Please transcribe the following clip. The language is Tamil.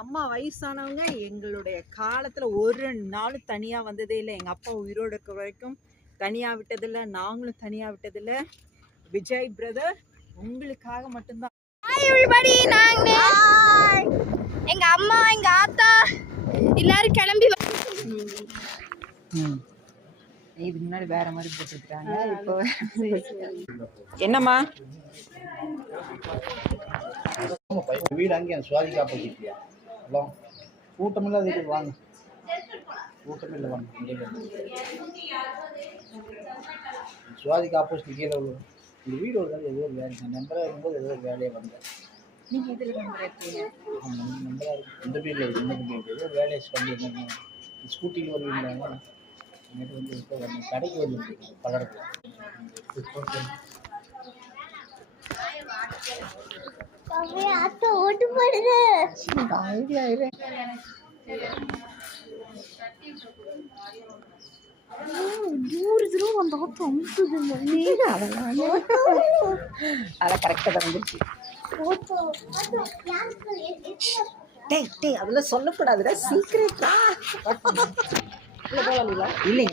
அம்மா வயசானவங்க எங்களுடைய காலத்துல ஒரு நாள் தனியா வந்ததே இல்லை. எங்க அப்பா உயிரோடு இருக்க வரைக்கும் தனியா விட்டதில்லை, நாங்களும் தனியா விட்டதில்லை. விஜய் பிரதர் உங்களுக்காக மட்டும்தான். நாங்க எங்க அம்மா எங்க ஆத்தா எல்லாரும் கிளம்பி இதுக்கு முன்னாடி வேற மாதிரி போட்டுருக்காங்க. இப்போ என்னம்மா வீடு அங்கே சுவாதிக்கு ஆப்போசிட்லையா? ஹலோ, கூட்டமில்லை, அதுக்கு வாங்க, கூட்டமில்லை வாங்க. சுவாதிக்கு ஆப்போசிட் கீழே இந்த வீடு ஒரு வேலை, ஏதோ ஒரு வேலை நம்பராக இருக்கும்போது ஏதோ ஒரு வேலையை வந்தேன். நீங்கள் இதில் நம்பராக இருக்கீங்க? நம்பராக இருக்கு. இந்த வீட்டில் இருக்குது, இந்த வீட்டு ஏதோ வேலையை பண்ணி என்ன ஸ்கூட்டியில் வருவீங்களாங்க. நேற்று வந்து இப்போ வந்து கடைக்கு வந்து பலருக்கு ஓட்டு போடுது. அதெல்லாம் கரெக்டாக தான் வந்துருச்சு. அதெல்லாம் சொல்லக்கூடாதுடா, சீக்கிரட்டா இல்லைங்களா? இல்லை